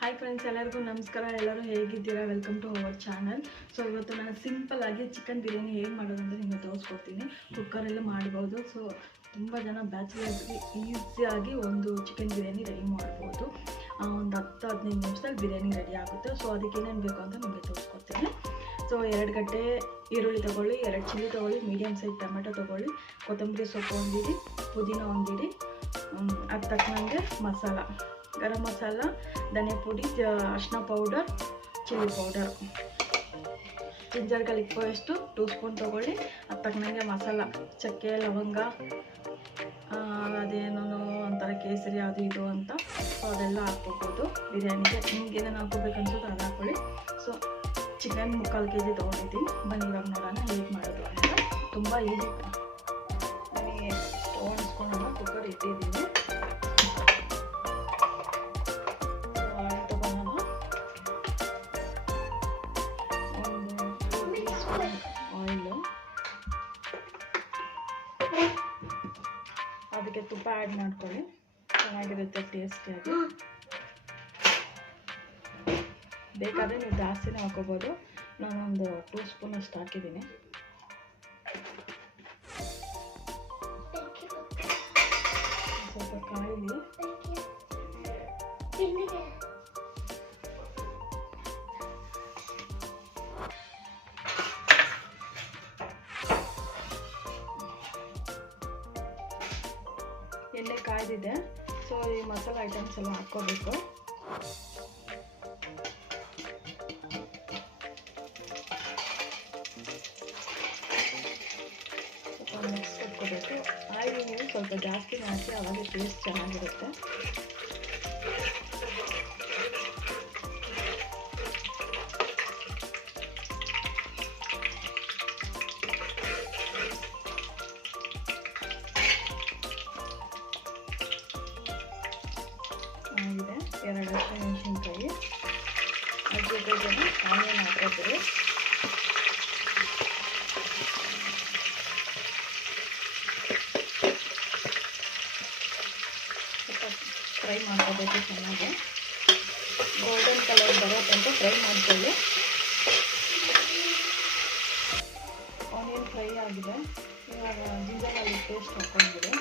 Hi friends, ಎಲ್ಲರಿಗೂ ನಮಸ್ಕಾರ. ಎಲ್ಲರೂ ಹೇಗಿದ್ದೀರಾ? Welcome to our channel. So ಇವತ್ತು ನಾನು ಸಿಂಪಲ್ ಆಗಿ ಚಿಕನ್ ಬಿರಿಯಾನಿ ಹೇಗೆ ಮಾಡೋದು ಅಂತ ನಿಮಗೆ ತೋರಿಸ್ಕೊಡ್ತೀನಿ. ಕುಕ್ಕರಲ್ಲಿ ಮಾಡ್ಬೋದು. ಸೊ ತುಂಬ ಜನ ಬ್ಯಾಚುಲರ್ಸ್ಗೆ ಈಸಿಯಾಗಿ ಒಂದು ಚಿಕನ್ ಬಿರಿಯಾನಿ ರೆಡಿ ಮಾಡ್ಬೋದು. ಒಂದು 10-15 ನಿಮಿಷದಲ್ಲಿ ಬಿರಿಯಾನಿ ರೆಡಿ ಆಗುತ್ತೆ. ಸೊ ಅದಕ್ಕೆ ಏನೇನು ಬೇಕು ಅಂತ ನಿಮಗೆ ತೋರಿಸ್ಕೊಡ್ತೀನಿ. ಸೊ 2 ಗಡ್ಡೆ ಈರುಳ್ಳಿ ತೊಗೊಳ್ಳಿ, 2 ಚಿಲ್ಲಿ ತೊಗೊಳ್ಳಿ, ಮೀಡಿಯಮ್ ಸೈಜ್ ಟೊಮೆಟೊ ತೊಗೊಳ್ಳಿ, ಕೊತ್ತಂಬರಿ ಸೊಪ್ಪು ಒಂದಿಡಿ, ಪುದೀನ ಒಂದಿಡಿ, ಅದು ತಕ್ಕಂಗೆ ಮಸಾಲ, ಗರಂ ಮಸಾಲ, ಧನಿಯಾ ಪುಡಿ, ಅರಿಶಿನ powder, chilli powder, ginger garlic paste 2 spoon ತೊಗೊಳ್ಳಿ. ಅದು ತಕ್ಕನಂಗೆ ಮಸಾಲ, ಚಕ್ಕೆ, ಲವಂಗ, ಅದೇನೋ ಒಂಥರ ಕೇಸರಿ ಅದು ಇದು ಅಂತ. ಸೊ ಅದೆಲ್ಲ ಹಾಕ್ಕೋಬೋದು ಬಿರಿಯಾನಿಗೆ. ನಿಮ್ಗೆ ಏನೇನು ಹಾಕೋಬೇಕು ಅನ್ಸುತ್ತೋ ಅದು ಹಾಕ್ಕೊಳ್ಳಿ. ಸೊ ಚಿಕನ್ 3/4 kg ತೊಗೊಂಡಿದ್ದೀನಿ. ಬನ್ನಿ ಇವಾಗ ನೋಡೋಣ ಹೇಗೆ ಮಾಡೋದು ಅಂತ. ತುಂಬ ಈಸಿ. ನನಗೆ ಸ್ಟವ್ ಅನ್ಸ್ಕೊಂಡು ಕುಕ್ಕರ್ ಇಟ್ಟಿದ್ದೀನಿ. ಅದಕ್ಕೆ ತುಪ್ಪ ಆ್ಯಡ್ ಮಾಡ್ಕೊಳ್ಳಿ, ಚೆನ್ನಾಗಿರುತ್ತೆ ಟೇಸ್ಟಿಯಾಗಿ. ಬೇಕಾದರೆ ನೀವು ಜಾಸ್ತಿನೇ ಹಾಕೋಬೋದು. ನಾನೊಂದು 2 ಸ್ಪೂನ್ ಅಷ್ಟು ಹಾಕಿದ್ದೀನಿ. ಸ್ವಲ್ಪ ಕಾಯಿಲಿ. ಎಣ್ಣೆ ಕಾಯ್ದಿದೆ. ಸೊ ಈ ಮಸಾಲೆ ಐಟಮ್ಸ್ ಎಲ್ಲ ಹಾಕ್ಕೋಬೇಕು. ಸ್ವಲ್ಪ ಮಿಕ್ಸ್ ಕೊಟ್ಕೋಬೇಕು. ಆಯಿಲ್ ನೀವು ಸ್ವಲ್ಪ ಜಾಸ್ತಿ ಹಾಕಿ, ಅವಾಗ ಟೇಸ್ಟ್ ಚೆನ್ನಾಗಿರುತ್ತೆ. ಆಗಿದೆ 2 ಹಸಿಮೆಣಸಿನ್ಕಾಯಿ, ಅದ್ರ ಜೊತೆಗೆ ಆನಿಯನ್ ಹಾಕೋತೀವಿ. ಸ್ವಲ್ಪ ಫ್ರೈ ಮಾಡ್ಕೋಬೇಕು ಚೆನ್ನಾಗಿ. ಗೋಲ್ಡನ್ ಕಲರ್ ಬರೋ ತನಕ ಫ್ರೈ ಮಾಡ್ಕೊಳ್ಳಿ. ಆನಿಯನ್ ಫ್ರೈ ಆಗಿದೆ. ಇವಾಗ ಜಿಂಜರ್ ಗಾರ್ಲಿಕ್ ಪೇಸ್ಟ್ ಹಾಕ್ಕೊಂಡ್ಬಿಡಿ.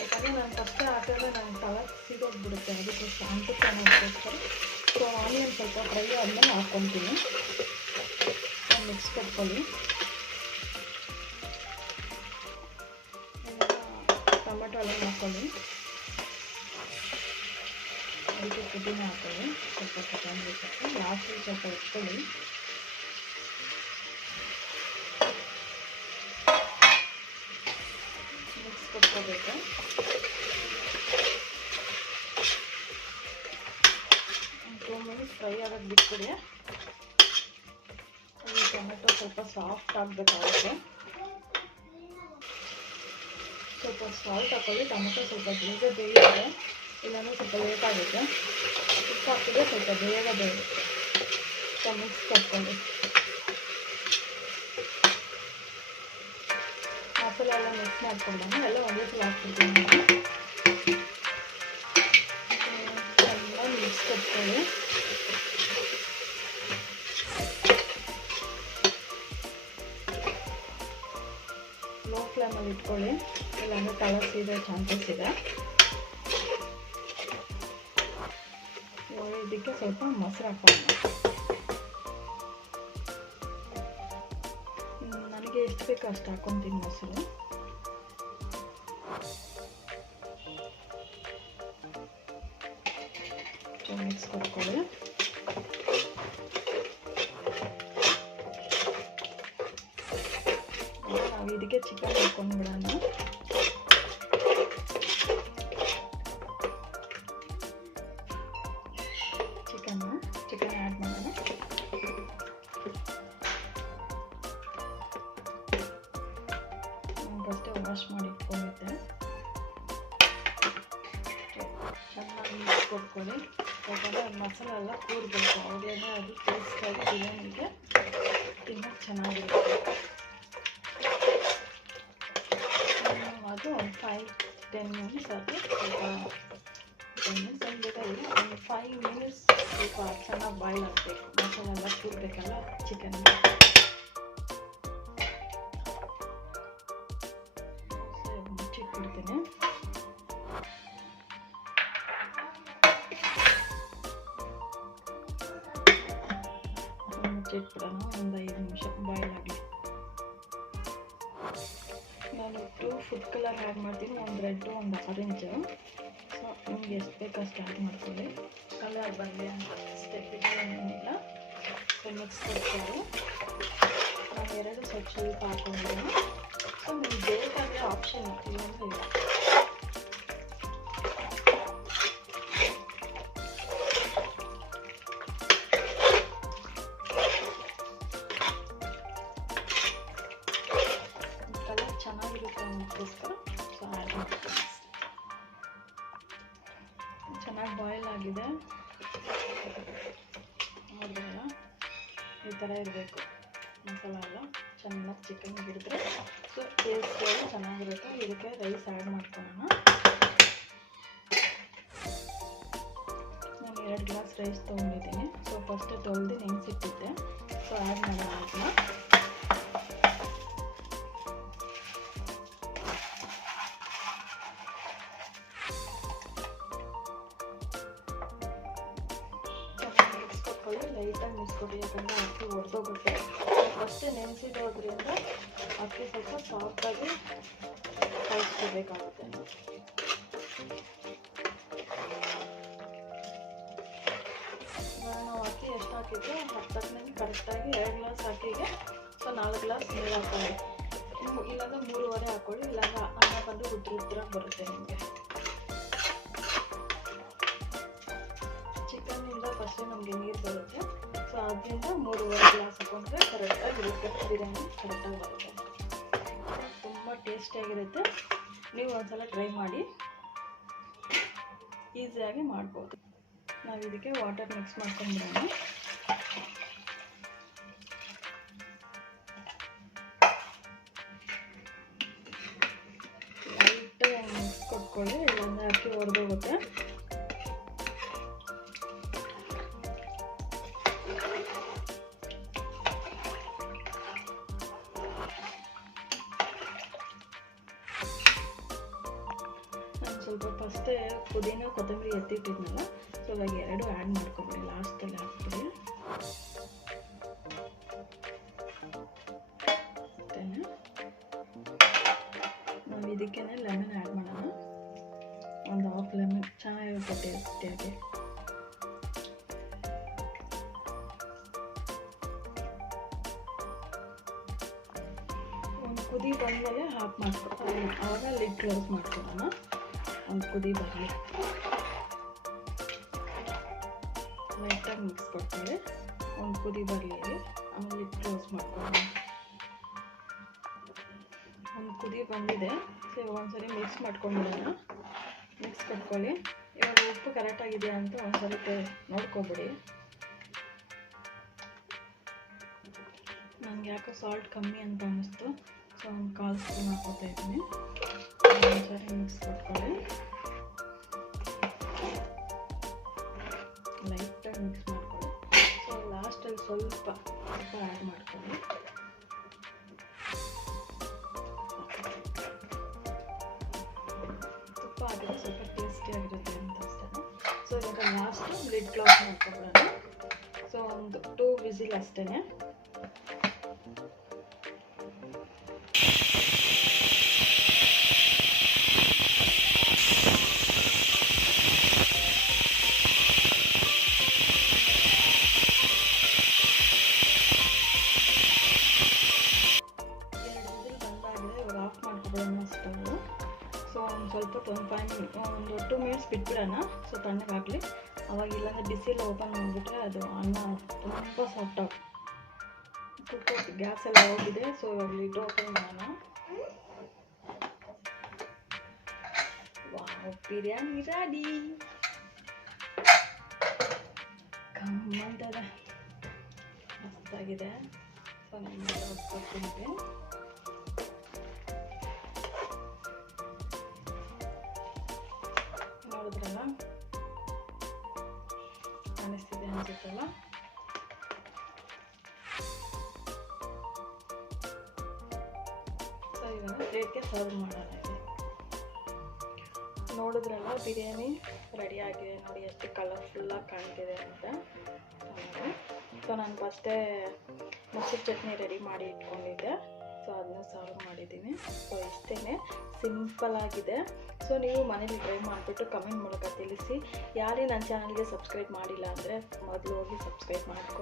ಯಾಕಂದರೆ ನಾನು ಫಸ್ಟೇ ಹಾಕಿದ್ರೆ ನಂಗೆ ಕಲರ್ ಸಿಗೋಗ್ಬಿಡುತ್ತೆ, ಅದಕ್ಕೋಸ್ಕರ ಅಂಟುತ್ತೆ ಅನ್ನೋದಕ್ಕೋಸ್ಕರ. ಸೊ ಆನಿಯನ್ ಸ್ವಲ್ಪ ಫ್ರೈ ಆದಮೇಲೆ ಹಾಕ್ಕೊತೀನಿ. ಮಿಕ್ಸ್ ಕೊಟ್ಕೊಳ್ಳಿ. ಟೊಮೆಟೊ ಎಲ್ಲ ಹಾಕ್ಕೊಳ್ಳಿ. ಅದಕ್ಕೆ ಪುದೀನ ಹಾಕ್ಕೊಳ್ಳಿ, ಸ್ವಲ್ಪ ಕೊತ್ತಂಬರಿ ಸೊಪ್ಪು, ಲಾಸ್ಟಿಗೆ ಸ್ವಲ್ಪ ಇಟ್ಕೊಳ್ಳಿ. ಮಿಕ್ಸ್ ಕೊಟ್ಕೋಬೇಕು. 2 ಮಿನಿಟ್ಸ್ ಫ್ರೈ ಆಗೋದು ಬಿಟ್ಬಿಡಿ. ಈ ಟೊಮೆಟೊ ಸ್ವಲ್ಪ ಸಾಫ್ಟ್ ಆಗಬೇಕಾಗುತ್ತೆ. ಸ್ವಲ್ಪ ಸಾಲ್ಟ್ ಹಾಕೊಳ್ಳಿ. ಟೊಮೆಟೊ ಸ್ವಲ್ಪ ಬೇಗ ಬೇಯಿದೆ, ಇಲ್ಲಾಂದರೆ ಸ್ವಲ್ಪ ಲೇಟ್ ಆಗುತ್ತೆ. ಉಪ್ಪು ಹಾಕಿದ್ರೆ ಸ್ವಲ್ಪ ಬೇಗ ಬೇಯುತ್ತೆ. ಸ್ವಲ್ಪ ಮಿಕ್ಸ್ ಕೊಟ್ಕೊಳ್ಳಿ. ಮಸಾಲೆ ಎಲ್ಲ ಮಿಕ್ಸ್ ಮಾಡ್ಕೊಂಡು ಎಲ್ಲ ಒಂದೇ ಸಲ ಹಾಕ್ಬಿಡ್ತೀನಿ. ಎಲ್ಲ ಮಿಕ್ಸ್ ಕೊಟ್ಕೊಳ್ಳಿ. ಲೋ ಫ್ಲೇಮಲ್ಲಿ ಇಟ್ಕೊಳ್ಳಿ, ಇಲ್ಲಾಂದರೆ ಕಲರ್ ಸೀದೋ ಚಾನ್ಸಸ್ ಇದೆ. ಇದಕ್ಕೆ ಸ್ವಲ್ಪ ಮೊಸರು ಹಾಕೋಣ. ನನಗೆ ಎಷ್ಟು ಬೇಕೋ ಅಷ್ಟು ಹಾಕ್ಕೊತೀನಿ ಮೊಸರು. ಮಿಕ್ಸ್ ಕೊಟ್ಕೊಳ್ಳಿ. ನಾವು ಇದಕ್ಕೆ ಚಿಕನ್ ಹಾಕ್ಕೊಂಡ್ಬಿಡೋಣ. ಚಿಕನ್ ಆ್ಯಡ್ ಮಾಡೋಣ. ಫಸ್ಟೇ ವಾಶ್ ಮಾಡಿ ಇಟ್ಕೊಂಡಿದ್ದೆ. ಚೆನ್ನಾಗಿ ಮಿಕ್ಸ್ ಕೊಟ್ಕೊಳ್ಳಿ. ಯಾಕಂದರೆ ಮಸಾಲೆ ಎಲ್ಲ ಕೂರಬೇಕು, ಅವಾಗೇನೆ ಅದು ಟೇಸ್ಟಾಗಿ ಬಿರಿಯಾನಿಗೆ ತಿನ್ನೋಕ್ಕೆ ಚೆನ್ನಾಗಿರುತ್ತೆ. ಅದು ಒಂದು 5-10 ಮಿನಿಟ್ಸ್ ಅದು ಸ್ವಲ್ಪ 10 ಮಿನಿಟ್ಸ್ ಏನು ಬೇಕಾಗಿಲ್ಲ, ಒಂದು 5 ಮಿನಿಟ್ಸ್ ಸ್ವಲ್ಪ ಚೆನ್ನಾಗಿ ಬಾಯ್ಲ್ ಆಗಬೇಕು, ಮಸಾಲೆ ಎಲ್ಲ ಕೂರ್ಬೇಕಲ್ಲ ಚಿಕನ್ಗೆ. ಮುಚ್ಚಿಟ್ಬಿಡ್ತೀನಿ. ಮುಚ್ಚಿಟ್ಬಿಡೋಣ, ಒಂದು 5 ನಿಮಿಷ ಬಾಯ್ಲ್ ಆಗಲಿ. ನಾನು 2 ಫುಡ್ ಕಲರ್ ಆ್ಯಡ್ ಮಾಡ್ತೀನಿ, ಒಂದು ರೆಡ್ಡು ಒಂದು ಆರೆಂಜು. ಸೊ ನಿಮ್ಗೆ ಎಷ್ಟು ಬೇಕು ಅಷ್ಟು ಆ್ಯಡ್ ಮಾಡ್ಕೊಳ್ಳಿ. ಕಲರ್ ಬಂದೆ ಅಂತ ಸ್ಟೆಪ್ ಏನಿಲ್ಲ. ಮಿಕ್ಸ್ ಕೊಡ್ತಾರೆ. ನಾನು 2 ಸ್ವಲ್ಪ ಹಾಕೊಂಡಿದ್ದೀನಿ. ಸೊ ನಿಮ್ಗೆ ಬೇಕಾದರೆ ಆಪ್ಷನ್ ಇಲ್ಲಂದ್ರೆ ಇಲ್ಲ. ಕಲರ್ ಚೆನ್ನಾಗಿರುತ್ತೆ ಅನ್ನೋದಕ್ಕೋಸ್ಕರ ಸೊ ಆ್ಯಡ್ ಮಾಡ್ತೀನಿ. ಚೆನ್ನಾಗಿ ಬಾಯ್ಲ್ ಆಗಿದೆ ನೋಡಿದ್ರಲ್ಲ, ಈ ಥರ ಇರಬೇಕು ಮಸಾಲ ಎಲ್ಲ ಚೆನ್ನಾಗಿ ಚಿಕನ್ಗೆ ಹಿಡಿದ್ರೆ ಸೊ ಟೇಸ್ಟ್ ಚೆನ್ನಾಗಿರುತ್ತೆ. ಇದಕ್ಕೆ ರೈಸ್ ಆ್ಯಡ್ ಮಾಡ್ಕೊಳ್ಳೋಣ. ನಾನು 2 ಗ್ಲಾಸ್ ರೈಸ್ ತೊಗೊಂಡಿದ್ದೀನಿ. ಸೊ ಫಸ್ಟ್ ತೊಳೆದು ನೆನೆಸಿಟ್ಟಿದ್ದೆ. ಸೊ ಆ್ಯಡ್ ಮಾಡೋಣ ಅದನ್ನ. ಲೈಟಾಗಿ ಮಿಕ್ಸ್ಕೊಡಿ, ಯಾಕಂದರೆ ಅಕ್ಕಿ ಒಡೆದೋಗುತ್ತೆ. ಫಸ್ಟೇ ನೆನೆಸಿಡೋದ್ರಿಂದ ಅಕ್ಕಿ ಸ್ವಲ್ಪ ಸಾಫ್ಟಾಗಿ ಕಾಯಿಸ್ಕೋಬೇಕಾಗುತ್ತೆ. ನಾವು ಅಕ್ಕಿ ಎಷ್ಟು ಹಾಕಿದ್ವಿ ಹತ್ತಕ್ಕೆ ಕರೆಕ್ಟಾಗಿ 2 ಗ್ಲಾಸ್ ಅಕ್ಕಿಗೆ ಸೊ 4 ಗ್ಲಾಸ್ ನೀರು ಹಾಕೊಳ್ಳಿ. ಇಲ್ಲಾಂದ್ರೆ 3.5 ಹಾಕ್ಕೊಳ್ಳಿ, ಇಲ್ಲಾಂದ್ರೆ ಅನ್ನ ಬಂದು ಉದ್ರಾಗಿ ಬರುತ್ತೆ ನಿಮಗೆ. ಚಿಕನ್ನಿಂದ ಫಸ್ಟೇ ನಮಗೆ ನೀರು ಬರುತ್ತೆ. ಸೊ ಅದರಿಂದ 3.5 ಗ್ಲಾಸ್ ಹಾಕೊಂಡ್ರೆ ಕರೆಕ್ಟಾಗಿರುತ್ತೆ, ಬಿರಿಯಾನಿ ಕರೆಕ್ಟಾಗಿ ಬರುತ್ತೆ. ತುಂಬ ಟೇಸ್ಟಿಯಾಗಿರುತ್ತೆ. ನೀವು ಒಂದ್ಸಲ ಟ್ರೈ ಮಾಡಿ, ಈಸಿಯಾಗಿ ಮಾಡ್ಬೋದು. ನಾವು ಇದಕ್ಕೆ ವಾಟರ್ ಮಿಕ್ಸ್ ಮಾಡ್ಕೊಂಡ್ಬಿಡೋಣ. ಲೈಟಾಗಿ ಮಿಕ್ಸ್ ಕೊಟ್ಕೊಳ್ಳಿ, ಇಲ್ಲಾಂದರೆ ಅಕ್ಕಿ ಒಡೆದೋಗುತ್ತೆ. ಸ್ವಲ್ಪ ಫಸ್ಟೇ ಪುದೀನ ಕೊತ್ತಂಬರಿ ಎತ್ತಿಟ್ಟಿದ್ನಲ್ಲ, ಸೊ ಇವಾಗ 2 ಆ್ಯಡ್ ಮಾಡ್ಕೊಬಿಡಿ, ಲಾಸ್ಟಲ್ಲಿ ಹಾಕ್ಬಿಡಿ. ನಾವು ಇದಕ್ಕೆ ಲೆಮನ್ ಆ್ಯಡ್ ಮಾಡೋಣ, ಒಂದು 1/2 ಲೆಮನ್, ಚೆನ್ನಾಗಿರುತ್ತೆ ಟೇಸ್ಟಿಯಾಗಿ. ಒಂದು ಕುದಿ ಬಂದಮೇಲೆ ಹಾಫ್ ಮಾಡ್ಕೊಳ್ತೀವಿ, ಆವಾಗ ಲಿಡ್ ಕ್ಲೋಸ್ ಮಾಡ್ಕೊಳ್ಳೋಣ. ಒಂದು ಕುದಿ ಬರಲಿ, ಲೈಟಾಗಿ ಮಿಕ್ಸ್ ಕೊಡ್ತೀವಿ. ಒಂದು ಕುದಿ ಬರಲಿ, ಆಮೇಲೆ ಲಿಡ್ ಕ್ಲೋಸ್ ಮಾಡ್ಕೊಳ್ಳೋಣ. ಒಂದು ಕುದಿ ಬಂದಿದೆ. ಸೊ ಒಂದ್ಸರಿ ಮಿಕ್ಸ್ ಮಾಡ್ಕೊಂಡ್ಬಿಡೋಣ. ಮಿಕ್ಸ್ ಕೊಟ್ಕೊಳ್ಳಿ. ಇವಾಗ ಉಪ್ಪು ಕರೆಕ್ಟಾಗಿದೆಯಾ ಅಂತ ಒಂದ್ಸರಿ ನೋಡ್ಕೊಬಿಡಿ. ನನಗೆ ಯಾಕೋ ಸಾಲ್ಟ್ ಕಮ್ಮಿ ಅಂತ ಅನ್ನಿಸ್ತು. ಸೊ ಒಂದು 1/4 ಸ್ಪೂನ್ ಹಾಕೋತಾ ಇದ್ದೀನಿ. ಒಂದ್ಸರಿ ಮಿಕ್ಸ್ ಕೊಟ್ಕೊಳ್ಳಿ, ಲೈಟಾಗಿ ಮಿಕ್ಸ್ ಮಾಡ್ಕೊಳ್ಳಿ. ಸೊ ಲಾಸ್ಟಲ್ಲಿ ಸ್ವಲ್ಪ ಆ್ಯಡ್ ಮಾಡ್ಕೊಳ್ಳಿ. ತುಪ್ಪ ಹಾಕಿದ್ರೆ ಸ್ವಲ್ಪ ಟೇಸ್ಟಿಯಾಗಿರುತ್ತೆ ಅಂತ ಅಷ್ಟೇ. ಸೊ ಇವಾಗ ಲಾಸ್ಟು ಲಿಡ್ ಕ್ಲೋಸ್ ಮಾಡ್ಕೊಬಿಡೋಣ. ಸೊ ಒಂದು 2 ವಿಸಿಲ್ ಅಷ್ಟೇ. ಸ್ಟವ್. ಸೊ ಒಂದು ಸ್ವಲ್ಪ ಒಂದು 2 ಮಿನಿಟ್ಸ್ ಬಿಟ್ಬಿಡೋಣ. ಸೊ ತಣ್ಣಗಾಗಲಿ. ಅವಾಗ ಇಲ್ಲಾಂದರೆ ಬಿಸಿಲು ಓಪನ್ ಮಾಡಿಬಿಟ್ರೆ ಅದು ಅನ್ನ ತುಂಬ ಸಾಫ್ಟಾಗಿ ಕುಕ್ಕರ್ ಗ್ಯಾಸ್ ಎಲ್ಲ ಹೋಗಿದೆ. ಸೊ ಇವಾಗ ಲಿಡ್ ಓಪನ್ ಮಾಡೋಣ. Wow, biryani ready. ಕಮ್ಮಂತದೆ, ಮಸ್ತಾಗಿದೆ. ಸೊ ನಿಮಗೆ ಕೊಡ್ತೀನಿ. ನೋಡಿದ್ರಲ್ಲ, ನಾನು ಕಾಣಿಸ್ತಿದೆ ಅನ್ಸುತ್ತಲ್ಲ. ಸೊ ಇವಾಗ ಪ್ಲೇಟ್ಗೆ ಸರ್ವ್ ಮಾಡೋಣ. ನೋಡಿದ್ರಲ್ಲ ಬಿರಿಯಾನಿ ರೆಡಿ ಆಗಿದೆ ನೋಡಿ, ಎಷ್ಟು ಕಲರ್ಫುಲ್ಲಾಗಿ ಕಾಣ್ತಿದೆ ಅಂತ. ಸೊ ನಾನು ಫಸ್ಟೇ ಮೊಸರು ಚಟ್ನಿ ರೆಡಿ ಮಾಡಿ ಇಟ್ಕೊಂಡಿದ್ದೆ, ಸೊ ಅದನ್ನ ಸರ್ವ್ ಮಾಡಿದ್ದೀನಿ. ಸೊ ಇಷ್ಟೇ, ಸಿಂಪಲ್ಲಾಗಿದೆ. ಸೊ ನೀವು ಮನೇಲಿ ಟ್ರೈ ಮಾಡಿಬಿಟ್ಟು ಕಮೆಂಟ್ ಮೂಲಕ ತಿಳಿಸಿ. ಯಾರೇ ನನ್ನ ಚಾನಲ್ಗೆ ಸಬ್ಸ್ಕ್ರೈಬ್ ಮಾಡಿಲ್ಲ ಅಂದರೆ ಮೊದಲು ಹೋಗಿ ಸಬ್ಸ್ಕ್ರೈಬ್ ಮಾಡ್ಕೊಳ್ಳಿ.